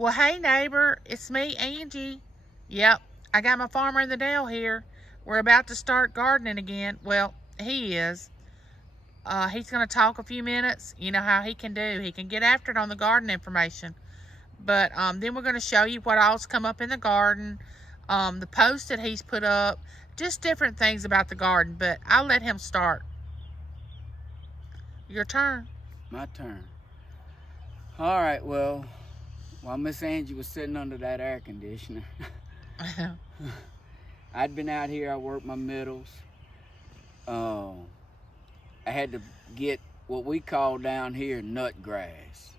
Well, hey, neighbor, it's me, Angie. Yep, I got my farmer in the Dale here. We're about to start gardening again. Well, he is. He's going to talk a few minutes. You know how he can do. He can get after it on the garden information. But then we're going to show you what all's come up in the garden, the posts that he's put up, just different things about the garden. But I'll let him start. Your turn. My turn. All right, well, while Miss Angie was sitting under that air conditioner, I'd been out here, I worked my middles. I had to get what we call down here nut grass.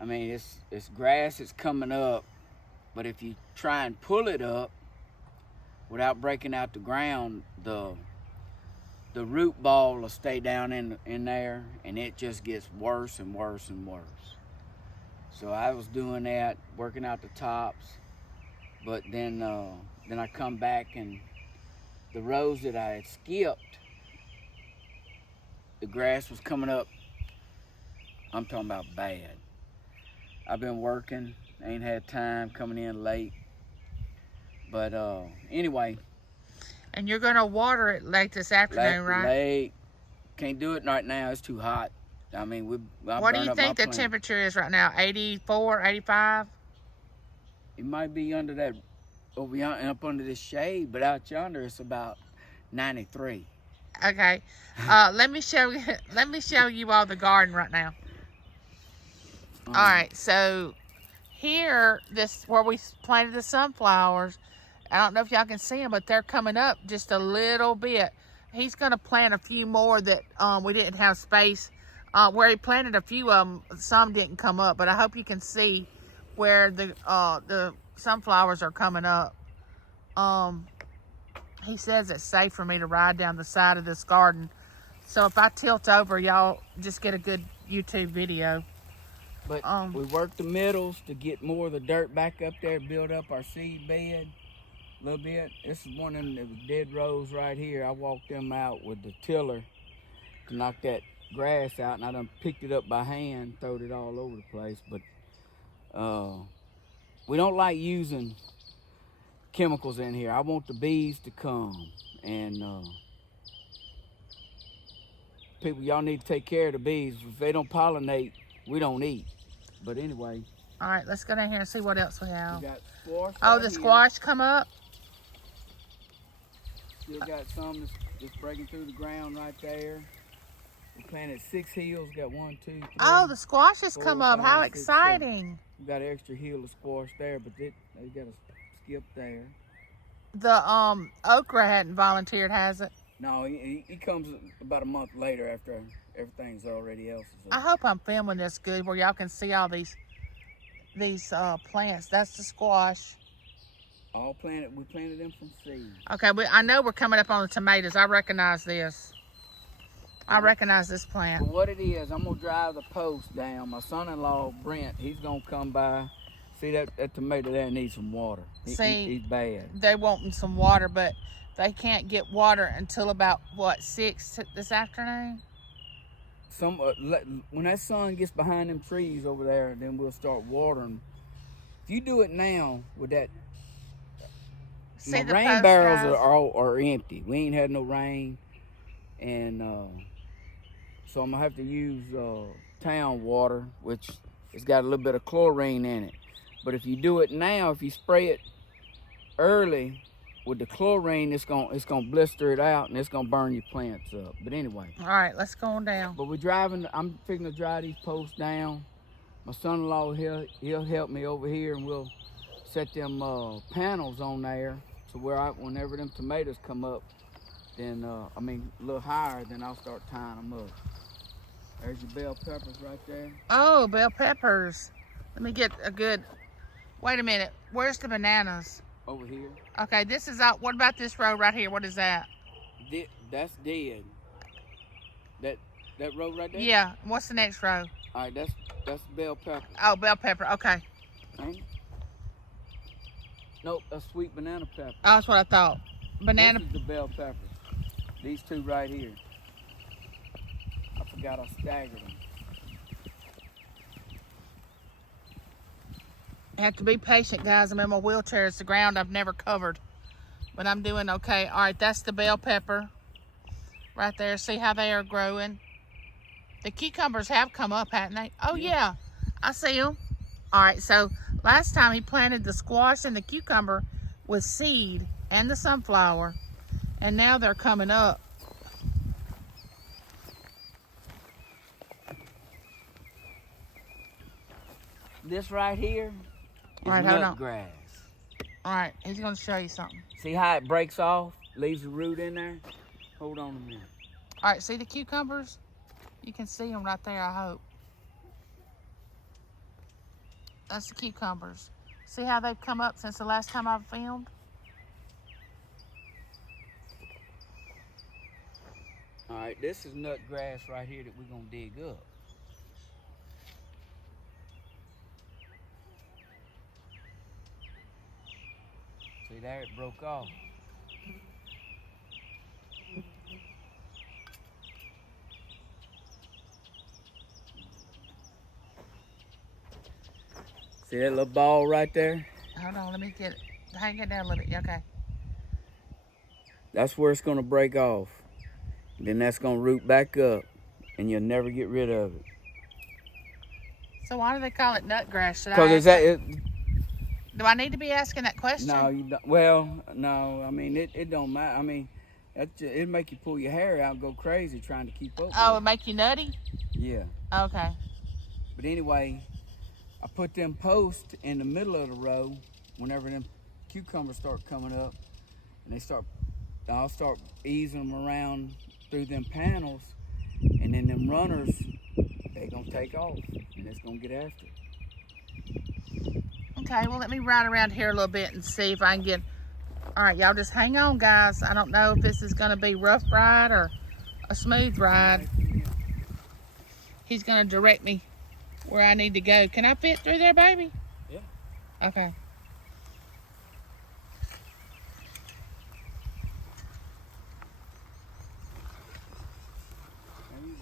I mean, it's grass that's coming up, but if you try and pull it up without breaking out the ground, the root ball will stay down in there, and it just gets worse and worse and worse. So I was doing that, working out the tops, but then I come back and the rows that I had skipped, the grass was coming up. I'm talking about bad. I've been working, ain't had time, coming in late. But anyway. And you're gonna water it late this afternoon, right? Late. Can't do it right now, it's too hot. I mean, what do you think the temperature is right now? 84, 85? It might be under that, over yonder, up under this shade, but out yonder it's about 93. Okay, let me show you. Let me show you all the garden right now. All right, so here, this where we planted the sunflowers. I don't know if y'all can see them, but they're coming up just a little bit. He's gonna plant a few more that we didn't have space. Where he planted a few of them, some didn't come up, but I hope you can see where the sunflowers are coming up. He says it's safe for me to ride down the side of this garden. So if I tilt over, y'all just get a good YouTube video. But we worked the middles to get more of the dirt back up there, build up our seed bed a little bit. This is one of them that was dead rows right here. I walked them out with the tiller to knock that grass out, and I done picked it up by hand, throwed it all over the place. But we don't like using chemicals in here. I want the bees to come, and people, y'all need to take care of the bees. If they don't pollinate, we don't eat. But anyway. All right, let's go down here and see what else we have. We got squash. Oh, the squash come up. Still got some that's breaking through the ground right there. We planted 6 hills. Got 1, 2, 3. Oh, the squash has 4, come up. 5, How 6, exciting! 7. We got an extra hill of squash there, but they got to skip there. The okra hadn't volunteered, has it? No, he comes about a month later after everything's already else. I hope I'm filming this good where y'all can see all these plants. That's the squash. All planted. We planted them from seed. Okay, I know we're coming up on the tomatoes. I recognize this. I recognize this plant. But what it is, I'm gonna drive the post down. My son-in-law Brent, he's gonna come by. See that tomato there needs some water. He's bad. They want some water, but they can't get water until about what, 6 this afternoon. When that sun gets behind them trees over there, then we'll start watering. If you do it now with that, my rain barrels are empty. We ain't had no rain, and so I'm gonna have to use town water, which it's got a little bit of chlorine in it. But if you do it now, if you spray it early with the chlorine, it's gonna blister it out and it's gonna burn your plants up. But anyway. All right, let's go on down. But we're driving. I'm fixing to drive these posts down. My son-in-law he'll help me over here, and we'll set them panels on there. So whenever them tomatoes come up, then a little higher, then I'll start tying them up. There's your bell peppers right there. Oh, bell peppers. Let me get a good. Wait a minute. Where's the bananas? Over here. Okay, this is out. What about this row right here? What is that? That's dead. That row right there? Yeah. What's the next row? All right, that's bell pepper. Oh, bell pepper. Okay. Okay. Nope, that's sweet banana pepper. Oh, that's what I thought. Banana. This is the bell peppers. These two right here. I forgot I staggered them. Have to be patient, guys. I'm in my wheelchair. It's the ground I've never covered. But I'm doing okay. All right, that's the bell pepper right there. See how they are growing? The cucumbers have come up, haven't they? Oh, yeah. I see them. All right, so last time he planted the squash and the cucumber with seed and the sunflower. And now they're coming up. This right here is All right, hold nut on. grass. All right, he's going to show you something. See how it breaks off, leaves the root in there? Hold on a minute. All right, see the cucumbers? You can see them right there, I hope. That's the cucumbers. See how they've come up since the last time I've filmed? All right, this is nut grass right here that we're gonna dig up. See there, it broke off. See that little ball right there? Hold on, let me get it. Hang it down a little bit. Okay. That's where it's gonna break off. Then that's gonna root back up, and you'll never get rid of it. So why do they call it nut grass? Should I Cause ask is that it? Do I need to be asking that question? No, you don't. Well, no. I mean, it don't matter. I mean, it make you pull your hair out and go crazy trying to keep up. Oh, it with make you nutty? Yeah. Okay. But anyway, I put them posts in the middle of the row whenever them cucumbers start coming up, and I'll start easing them around through them panels, and then them runners, they gonna take off, and it's gonna get after it. Okay, well, let me ride around here a little bit and see if I can get... All right, y'all just hang on, guys. I don't know if this is going to be rough ride or a smooth ride. He's going to direct me where I need to go. Can I fit through there, baby? Yeah. Okay. There you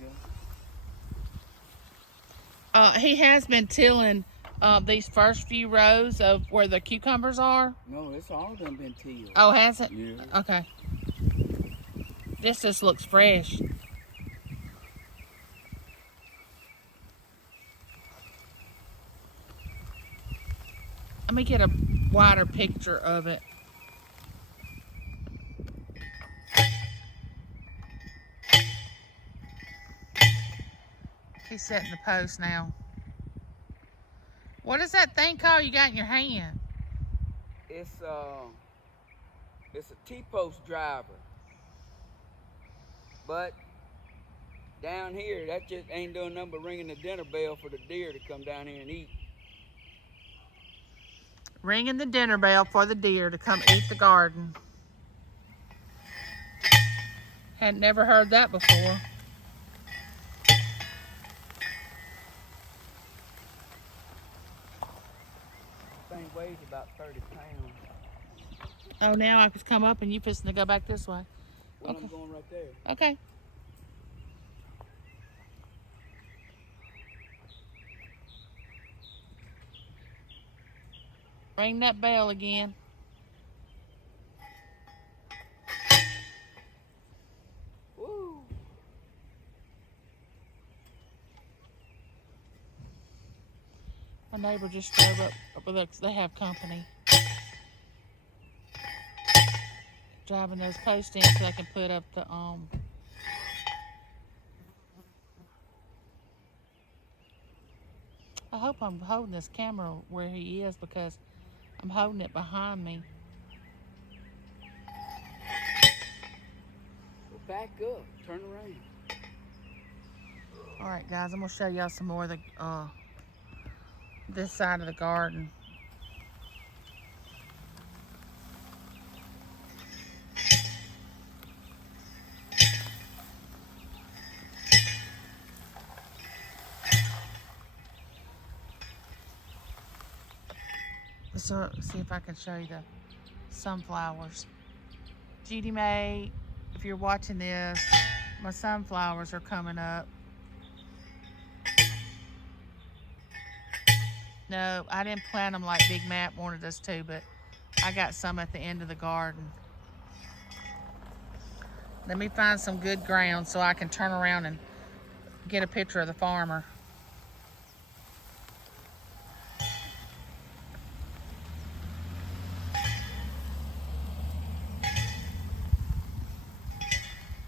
go. He has been tilling these first few rows of where the cucumbers are. No, it's all of them been tilled. Oh, has it? Yeah. Okay. This just looks fresh. Let me get a wider picture of it. He's setting the post now. What is that thing called you got in your hand? It's a T-post driver. But down here, that just ain't doing nothing but ringing the dinner bell for the deer to come down here and eat. Ringing the dinner bell for the deer to come eat the garden. Had never heard that before. Thing weighs about 30 pounds. Oh, now I could come up and you fixing to go back this way. Well, Okay. I'm going right there. Okay. Ring that bell again. Woo! My neighbor just drove up with us. They have company. Driving those posts in so I can put up the I hope I'm holding this camera where he is because I'm holding it behind me. Well, back up. Turn around. All right, guys, I'm gonna show y'all some more of the this side of the garden. So, see if I can show you the sunflowers. Judy Mae, if you're watching this, my sunflowers are coming up. No, I didn't plant them like Big Matt wanted us to, but I got some at the end of the garden. Let me find some good ground so I can turn around and get a picture of the farmer.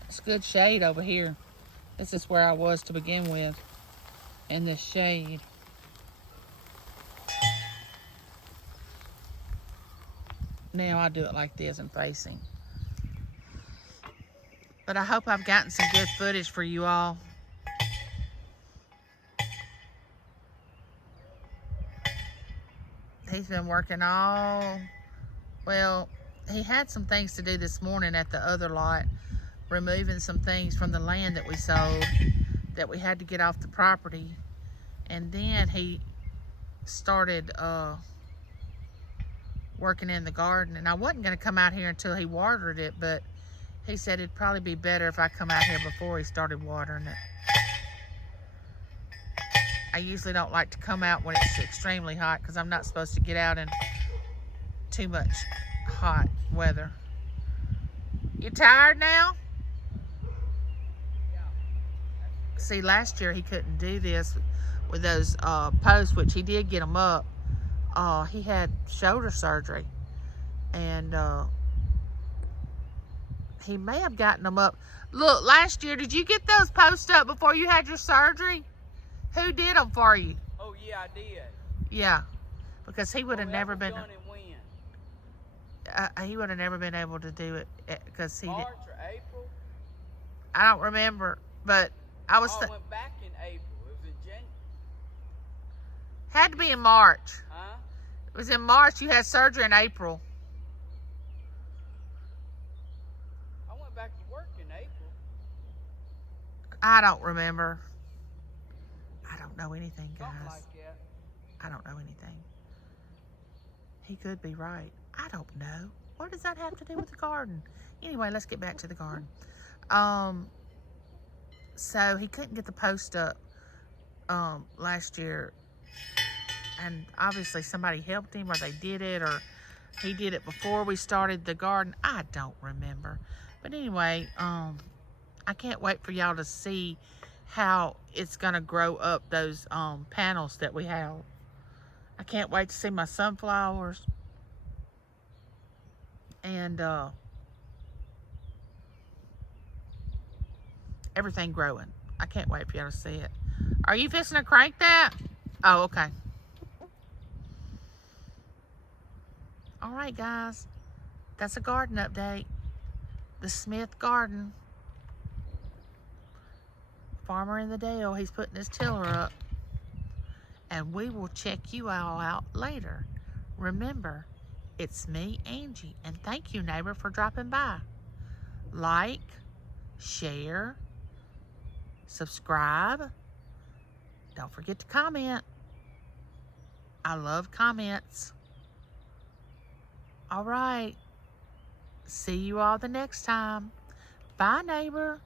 It's good shade over here. This is where I was to begin with, in this shade. Now I'll do it like this and facing. But I hope I've gotten some good footage for you all. He's been working well, he had some things to do this morning at the other lot, removing some things from the land that we sold that we had to get off the property. And then he started working in the garden. And I wasn't going to come out here until he watered it, but he said it'd probably be better if I come out here before he started watering it. I usually don't like to come out when it's extremely hot because I'm not supposed to get out in too much hot weather. You tired now? See, last year he couldn't do this with those posts, which he did get them up. He had shoulder surgery, and he may have gotten them up. Look, last year, did you get those posts up before you had your surgery? Who did them for you? Oh, yeah, I did. Yeah, because he would have never been. Done in when? He would have never been able to do it because he March did. or April? I don't remember, but I was. I went back in April. It was in January. Had to be in March. Huh? It was in March. You had surgery in April. I went back to work in April. I don't remember. I don't know anything, guys. Something like that. I don't know anything. He could be right. I don't know. What does that have to do with the garden? Anyway, let's get back to the garden. So he couldn't get the post up last year, and obviously somebody helped him, or they did it, or he did it before we started the garden. I don't remember. But anyway, I can't wait for y'all to see how it's gonna grow up those panels that we have. I can't wait to see my sunflowers and everything growing. I can't wait for y'all to see it. Are you fixing to crank that? Oh, okay. All right, guys. That's a garden update. The Smith Garden. Farmer in the Dale, he's putting his tiller up. And we will check you all out later. Remember, it's me, Angie, and thank you, neighbor, for dropping by. Like, share, subscribe. Don't forget to comment. I love comments. All right. See you all the next time. Bye, neighbor.